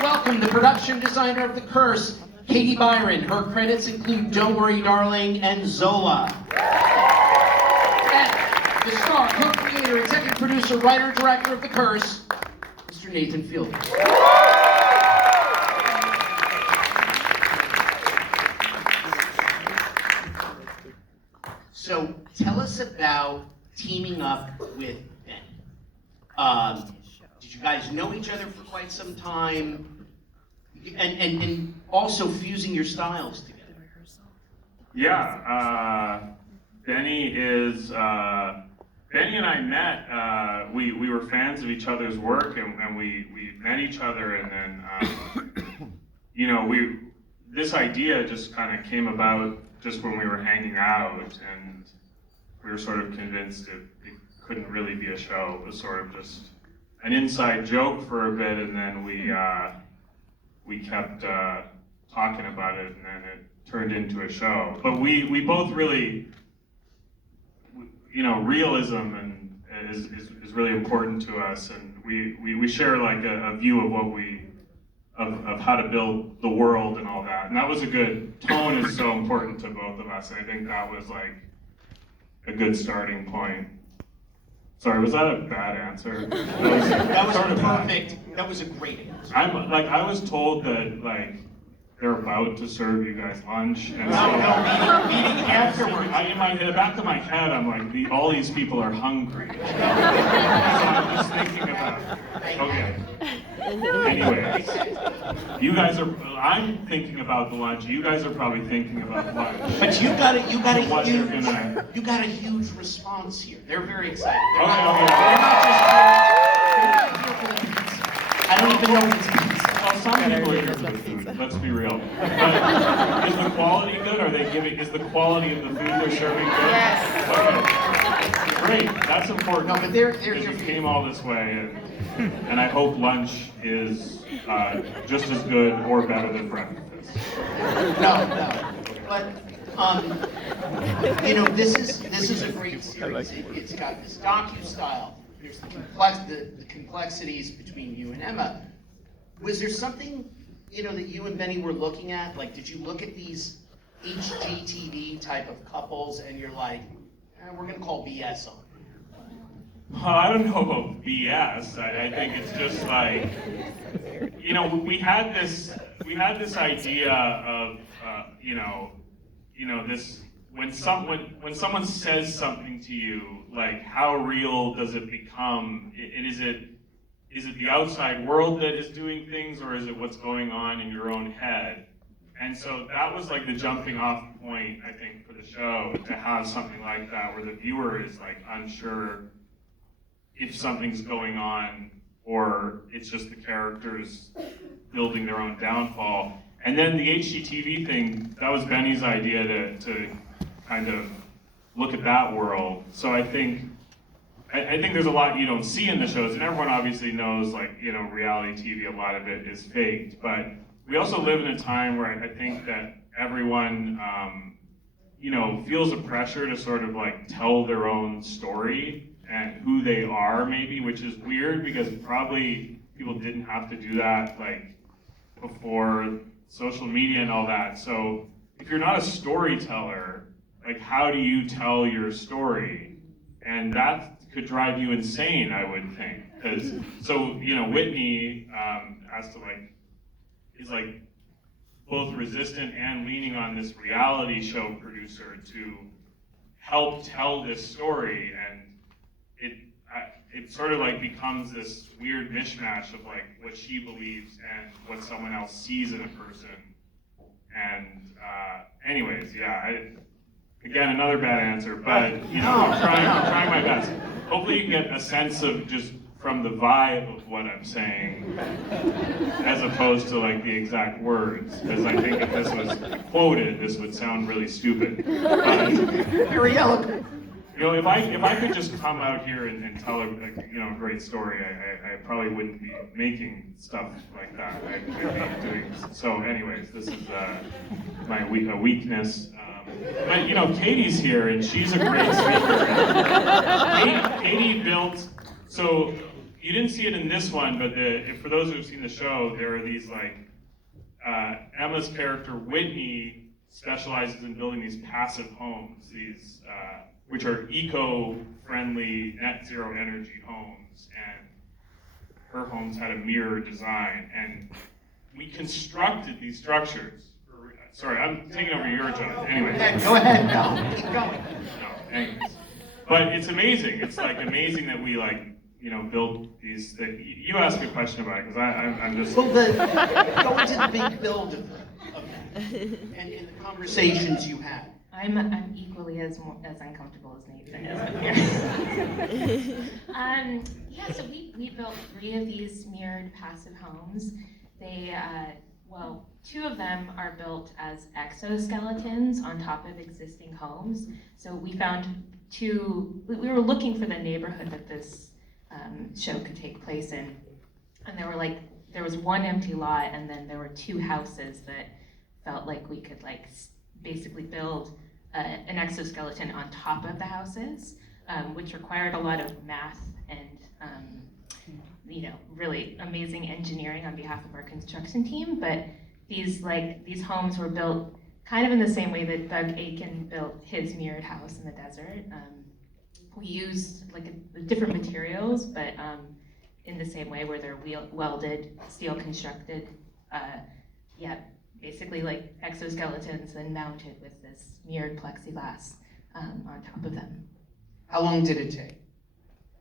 welcome the production designer of The Curse, Katie Byron. Her credits include Don't Worry Darling and Zola. And the star, co-creator, executive producer, writer, director of The Curse, Mr. Nathan Fielder. So tell us about teaming up with Ben. Did you guys know each other for quite some time? And also fusing your styles together. Yeah, Benny and I met, we were fans of each other's work, and we met each other, and then, you know, this idea just kind of came about just when we were hanging out, and we were sort of convinced it couldn't really be a show. It was sort of just an inside joke for a bit, and then we kept talking about it, and then it turned into a show. But we both really, you know, realism and is really important to us, and we share like a view of what of how to build the world and all that. And that was a good, tone is so important to both of us, and I think that was like a good starting point. Sorry, was that a bad answer? That was perfect. That was a great answer. I was told that like they're about to serve you guys lunch, and No, meeting afterwards. In the back of my head, I'm like, all these people are hungry. So I'm just thinking about, okay. Anyway, I'm thinking about the lunch. You guys are probably thinking about lunch. But you got a huge response here. They're very excited. They're not just here for the pizza. I don't even know if it's pizza. Well, some people are here for the food. Let's be real. But is the quality good? Is the quality of the food they're serving good? Yes. Okay. Great. That's important. No, but they're because here you for came all this way, and I hope lunch is just as good or better than breakfast. No. But you know, this is a great series. It's got this docu-style. There's the complexities between you and Emma. Was there something, you know, that you and Benny were looking at? Like, did you look at these HGTV type of couples and you're like, we're gonna call BS on it? I don't know about BS. I think it's just like, you know, we had this idea of, you know, this when someone says something to you, like how real does it become? And is it the outside world that is doing things, or is it what's going on in your own head? And so that was like the jumping off point, I think, for the show, to have something like that where the viewer is like unsure if something's going on or it's just the characters building their own downfall. And then the HGTV thing, that was Benny's idea to kind of look at that world. So I think there's a lot you don't see in the shows, and everyone obviously knows, like, you know, reality TV, a lot of it is faked. But we also live in a time where I think that everyone, you know, feels a pressure to sort of like tell their own story and who they are, maybe, which is weird because probably people didn't have to do that like before social media and all that. So if you're not a storyteller, like, how do you tell your story? And that could drive you insane, I would think. Because, so, you know, Whitney is like both resistant and leaning on this reality show producer to help tell this story, and it sort of like becomes this weird mishmash of like what she believes and what someone else sees in a person. And anyways, yeah, again, another bad answer, but you know, I'm trying my best. Hopefully you get a sense of just from the vibe of what I'm saying, as opposed to like the exact words, because I think if this was quoted, this would sound really stupid. But, Very eloquent. you know, if I could just come out here and tell a great story, I probably wouldn't be making stuff like that. I'd be doing so. Anyways, this is my weakness. But you know, Katie's here, and she's a great speaker. Katie built. So you didn't see it in this one, but for those who've seen the show, there are these like, Emma's character Whitney specializes in building these passive homes, these which are eco-friendly, net zero energy homes, and her homes had a mirror design, and we constructed these structures. Sorry, I'm taking over your job. Anyway. Go ahead, no, keep going. No, anyways. But it's amazing. It's like amazing that we like, build these things. You asked me a question about it, because I'm just... Well, go into the big build of that, and in the conversations you had. I'm equally as uncomfortable as Nathan is up here. Yeah, so we built 3 of these mirrored passive homes. They, well, 2 of them are built as exoskeletons on top of existing homes. So we found 2, we were looking for the neighborhood that this show could take place in. And there was 1 empty lot, and then there were 2 houses that felt like we could basically build an exoskeleton on top of the houses, which required a lot of math and really amazing engineering on behalf of our construction team. But these homes were built kind of in the same way that Doug Aiken built his mirrored house in the desert. We used different materials, but in the same way, where they're welded, steel constructed, basically like exoskeletons, and mounted with this mirrored plexiglass on top of them. How long did it take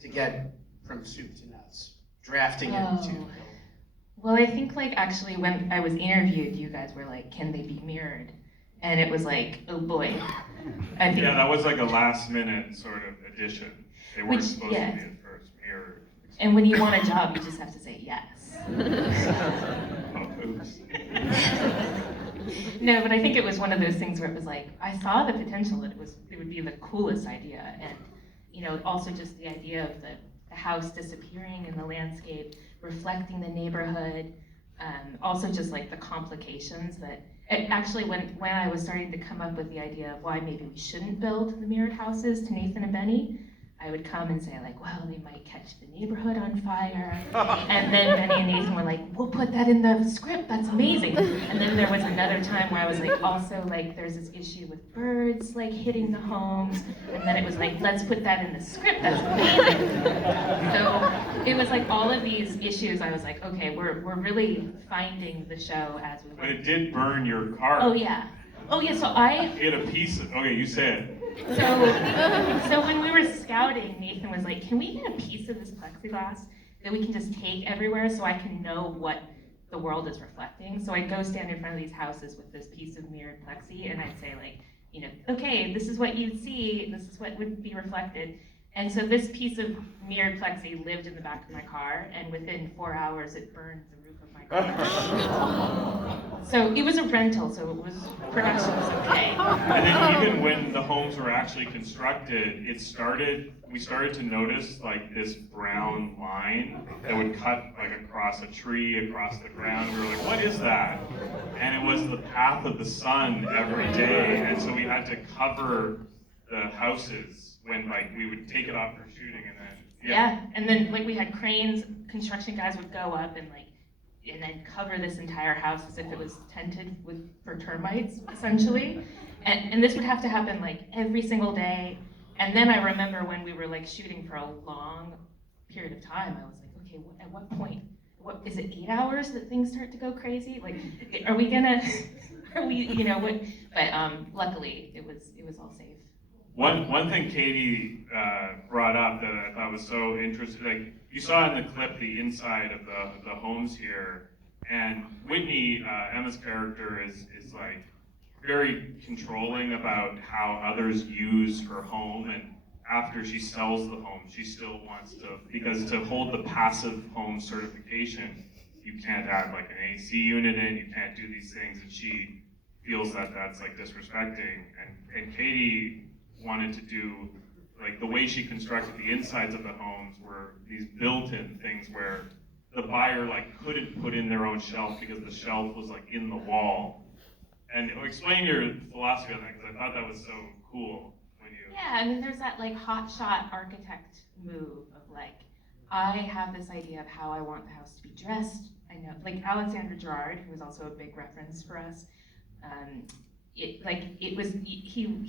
to get from soup to nuts, drafting it to? Well, I think actually when I was interviewed, you guys were like, "Can they be mirrored?" And it was like, oh boy. I think, yeah, that was like a last minute sort of addition. They weren't supposed to be at first mirrored. And when you want a job, you just have to say yes. Oh, oops. No, but I think it was one of those things where it was like, I saw the potential that it would be the coolest idea. And, also just the idea of the house disappearing in the landscape, reflecting the neighborhood, also just the complications that, actually when I was starting to come up with the idea of why maybe we shouldn't build the mirrored houses to Nathan and Benny, I would come and say well, they might catch the neighborhood on fire. And then Benny and Nathan were like, we'll put that in the script, that's amazing. And then there was another time where I was also there's this issue with birds hitting the homes. And then it was let's put that in the script, that's amazing. So it was all of these issues. I was okay, we're really finding the show as we But it did burn your car. Oh yeah, so It a piece of, okay, you say it. So when we were scouting, Nathan was like, can we get a piece of this plexiglass that we can just take everywhere so I can know what the world is reflecting? So I'd go stand in front of these houses with this piece of mirrored plexi, and I'd say okay, this is what you'd see, this is what would be reflected. And so this piece of mirrored plexi lived in the back of my car, and within 4 hours it burned the roof of my car. So it was a rental, so production was okay. And then even when the homes were actually constructed, we started to notice this brown line that would cut across a tree, across the ground. We were like, what is that? And it was the path of the sun every day. And so we had to cover the houses when we would take it off for shooting, and then yeah, and then we had cranes, construction guys would go up and then cover this entire house as if it was tented for termites, essentially. And this would have to happen every single day. And then I remember when we were shooting for a long period of time, I was okay, at what point? Is it 8 hours that things start to go crazy? Are we what? But luckily it was all safe. One thing Katie brought up that I thought was so interesting, you saw in the clip the inside of the homes here, and Whitney, Emma's character, is very controlling about how others use her home, and after she sells the home, she still wants to, because to hold the passive home certification, you can't add an AC unit in, you can't do these things, and she feels that that's disrespecting, and Katie wanted to do, the way she constructed the insides of the homes were these built-in things where the buyer couldn't put in their own shelf because the shelf was in the wall. And explain your philosophy on that, because I thought that was so cool when you... Yeah, there's that hot shot architect move of I have this idea of how I want the house to be dressed. I know, like Alexander Gerard, who was also a big reference for us, he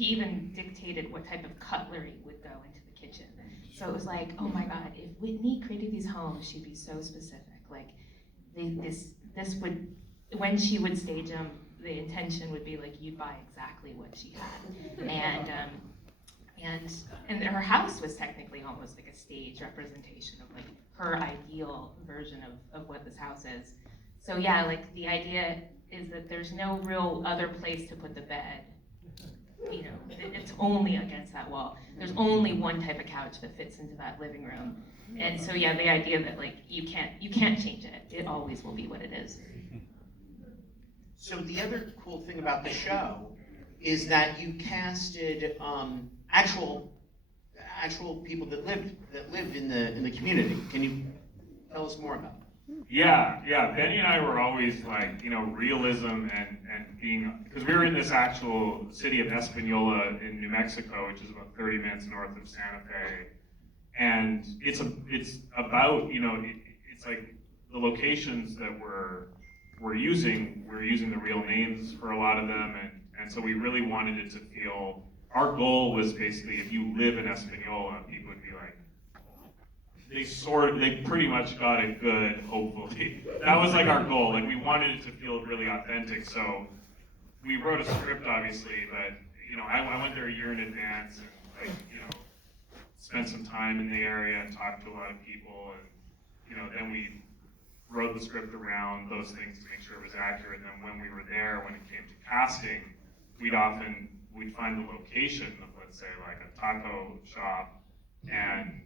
even dictated what type of cutlery would go into the kitchen. So it was like, oh my God, if Whitney created these homes, she'd be so specific. Like, this would, when she would stage them, the intention would be like, you'd buy exactly what she had. And her house was technically almost like a stage representation of like her ideal version of what this house is. So yeah, like the idea is that there's no real other place to put the bed. You know, it's only against that wall. There's only one type of couch that fits into that living room. And so yeah, the idea that like you can't change it. It always will be what it is. So the other cool thing about the show is that you casted actual people that lived in the community. Can you tell us more about that? Yeah. Benny and I were always like, realism and being, because we were in this actual city of Espanola in New Mexico, which is about 30 minutes north of Santa Fe. And it's about, it's like the locations that we're using the real names for a lot of them. And so we really wanted it to feel, our goal was basically if you live in Espanola, people would be like, they pretty much got it good, hopefully. That was like our goal. Like we wanted it to feel really authentic. So we wrote a script, obviously, but I went there a year in advance and spent some time in the area and talked to a lot of people, and then we wrote the script around those things to make sure it was accurate. And then when we were there, when it came to casting, we'd find the location of, let's say, like a taco shop, and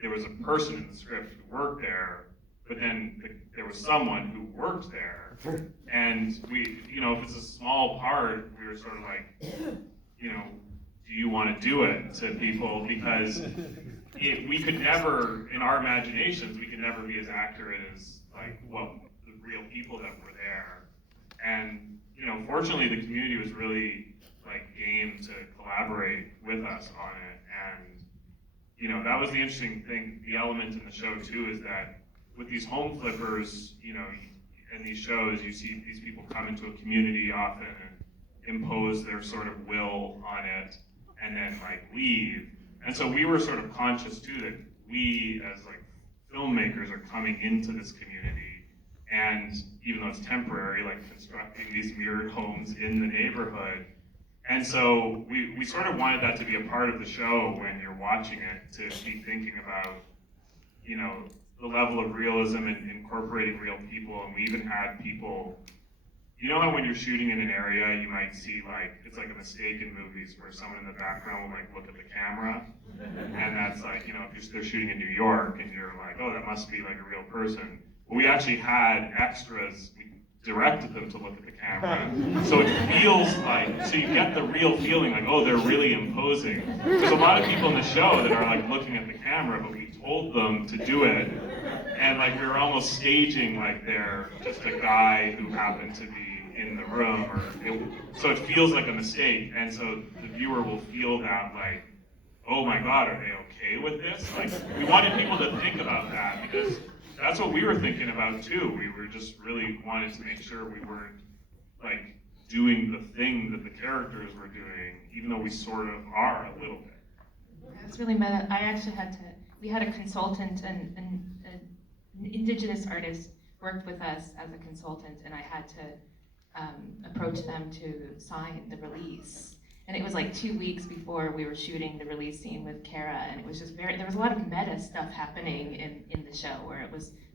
there was a person in the script who worked there, but then there was someone who worked there, and if it's a small part, we were sort of like, do you want to do it to people? Because we could never, in our imaginations, we could never be as accurate as like what the real people that were there. And fortunately, the community was really like game to collaborate with us on it. And that was the interesting thing. The element in the show too is that with these home flippers, in these shows, you see these people come into a community often and impose their sort of will on it, and then like leave. And so we were sort of conscious too that we as like filmmakers are coming into this community, and even though it's temporary, like constructing these mirrored homes in the neighborhood. And so we sort of wanted that to be a part of the show when you're watching it, to be thinking about, the level of realism and incorporating real people. And we even had people, how when you're shooting in an area, you might see like, it's like a mistake in movies where someone in the background will like look at the camera. And that's like, if they're shooting in New York and you're like, oh, that must be like a real person. Well, we actually had extras, we directed them to look at the camera. So it feels like, so you get the real feeling like, oh, they're really imposing. There's a lot of people in the show that are like looking at the camera, but we told them to do it. And like we were almost staging like they're just a guy who happened to be in the room, so it feels like a mistake. And so the viewer will feel that like, oh my God, are they okay with this? Like we wanted people to think about that, because that's what we were thinking about too. We were just really wanted to make sure we weren't like doing the thing that the characters were doing, even though we sort of are a little bit. That's really meta. I actually we had a consultant, and an indigenous artist worked with us as a consultant, and I had to approach them to sign the release. And it was like 2 weeks before we were shooting the release scene with Kara, and it was just there was a lot of meta stuff happening in the show where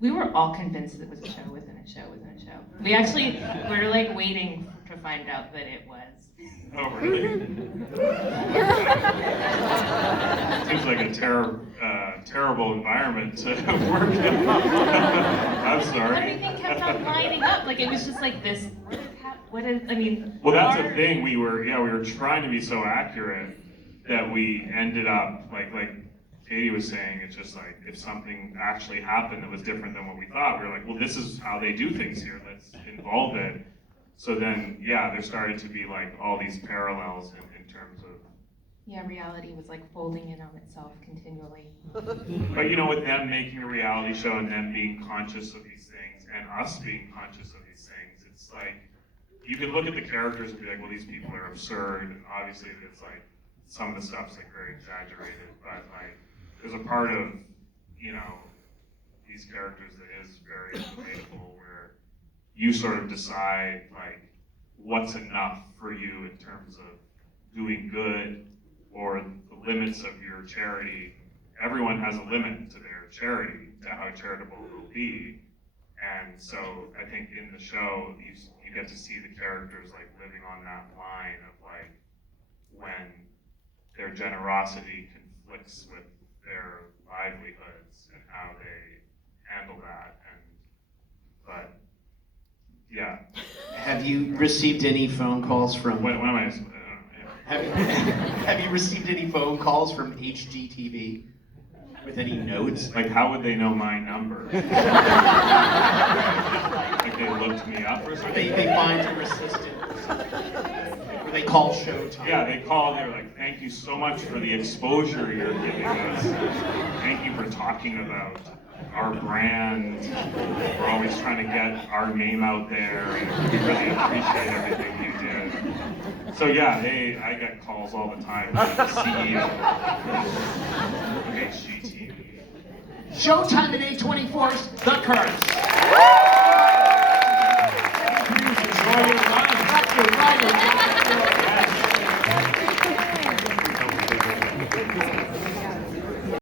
we were all convinced it was a show within a show within a show. We're like waiting to find out that it was. Oh, really? Seems like a terrible environment to work in. I'm sorry. Everything kept on lining up. Like it was just like this. Well, that's the thing. We were trying to be so accurate that we ended up like Katie was saying. It's just like if something actually happened that was different than what we thought, we were like, well, this is how they do things here. Let's involve it. So then, there started to be like all these parallels in terms of Yeah, reality was like folding in on itself continually. But you know, with them making a reality show and them being conscious of these things and us being conscious of these things, it's like, you can look at the characters and be like, well, these people are absurd. Obviously, it's like, some of the stuff's like very exaggerated, but like, there's a part of, you know, these characters that is very relatable, where you sort of decide like what's enough for you in terms of doing good or the limits of your charity. Everyone has a limit to their charity, to how charitable it will be. And so I think in the show, you get to see the characters like living on that line of like when their generosity conflicts with their livelihoods and how they handle that. But yeah. Have you received any phone calls from? What am I? Have you received any phone calls from HGTV with any notes? Like, how would they know my number? Like they looked me up or something? They find your assistant. Or they call Showtime. Yeah, they called. They were like, "Thank you so much for the exposure you're giving us. Thank you for talking about our brand. We're always trying to get our name out there, and we really appreciate everything you did." So yeah, I get calls all the time from the CEO of HGTV. Showtime at A24's The Curse.